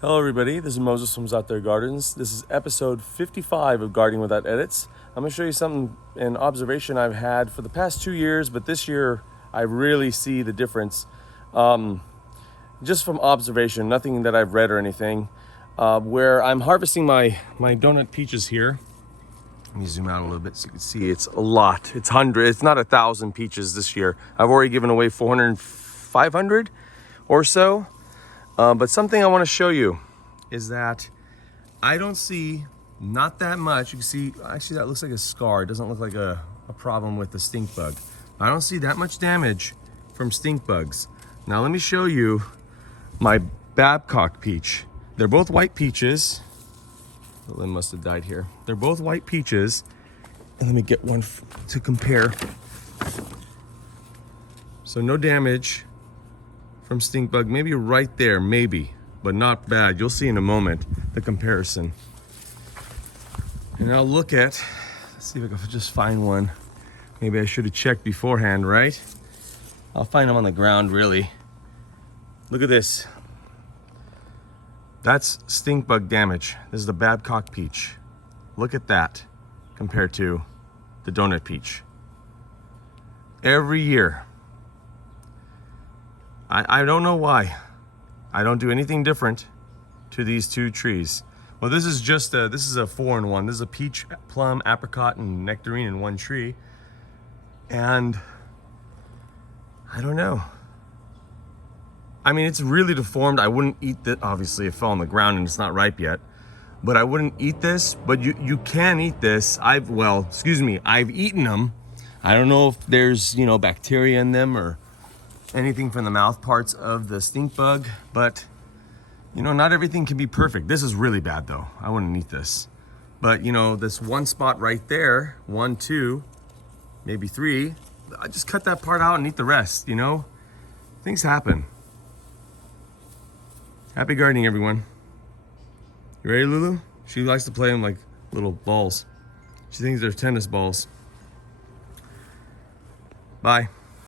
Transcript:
Hello everybody, this is Moses from Zaatar Gardens. This is episode 55 of Gardening Without Edits. I'm going to show you an observation I've had for the past 2 years, but this year I really see the difference. Just from observation, nothing that I've read or anything, where I'm harvesting my donut peaches here. Let me zoom out a little bit so you can see it's a lot. It's hundreds, it's not 1,000 peaches this year. I've already given away 500 or so. But something I want to show you is that I don't see not that much. You can see, actually that looks like a scar. It doesn't look like a problem with the stink bug. I don't see that much damage from stink bugs. Now let me show you my Babcock Peach. They're both white peaches. The limb must have died here. They're both white peaches. And let me get one to compare. So no damage from stink bug, maybe right there, maybe, but not bad. You'll see in a moment the comparison. And I'll look at, let's see if I can just find one. Maybe I should have checked beforehand, right? I'll find them on the ground, really. Look at this. That's stink bug damage. This is the Babcock Peach. Look at that compared to the donut peach. Every year, I don't know why. I don't do anything different to these two trees. Well, this is just this is a 4-in-1. This is a peach, plum, apricot, and nectarine in one tree. And I don't know. I mean, it's really deformed. I wouldn't eat this. Obviously, it fell on the ground and it's not ripe yet. But I wouldn't eat this. But you can eat this. I've eaten them. I don't know if there's, bacteria in them or anything from the mouth parts of the stink bug, but not everything can be perfect. This is really bad though. I wouldn't eat this. But this one spot right there, 1, 2, maybe 3, I just cut that part out and eat the rest, Things happen. Happy gardening, everyone. You ready, Lulu? She likes to play them like little balls. She thinks they're tennis balls. Bye.